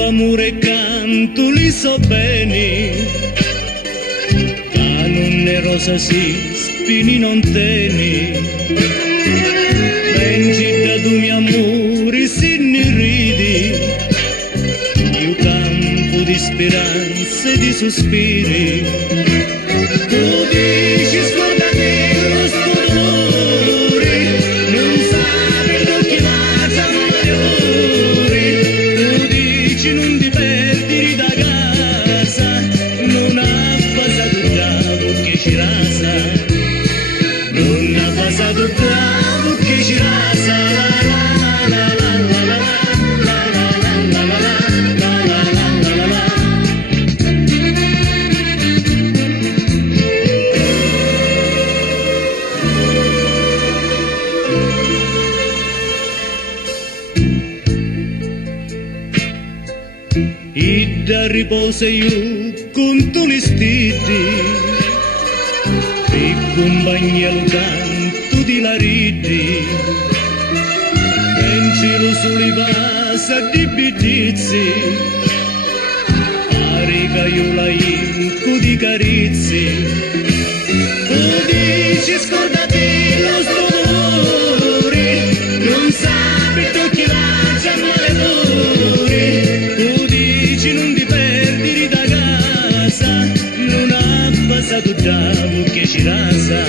Sull'amore canto li so bene, che non è rosa si spini non tieni. Pensi da tu mio amore se ne ridi, io campo di speranze e di sospiri. Tu dici scordate lo stolore, non sai da chi vada migliore. Tu dici non ti perdi da casa, non ha passato bravo che ci rasa, non ha passato bravo che ci rasa. E da riposo io conto le stelle e compagnia lo canto di la rete. In cielo sole passa di bellezze, arica io la inco di carezze. Tu dici scordate lo stolore, non sapi tocchi lancia male d'ore. Non ti perdi da casa, non ha passato bravo che ci rasa,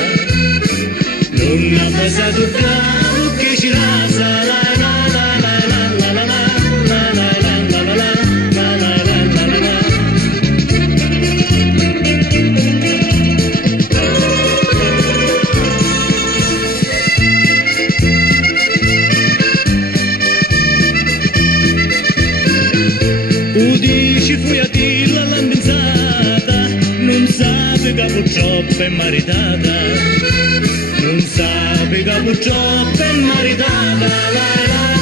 non ha passato bravo che ci rasa. La la la la la la la la la la la la la la la la. Dici fui a dirla l'ambenzata, non sape che purtroppo è maritata, non sape che purtroppo è maritata. La, la,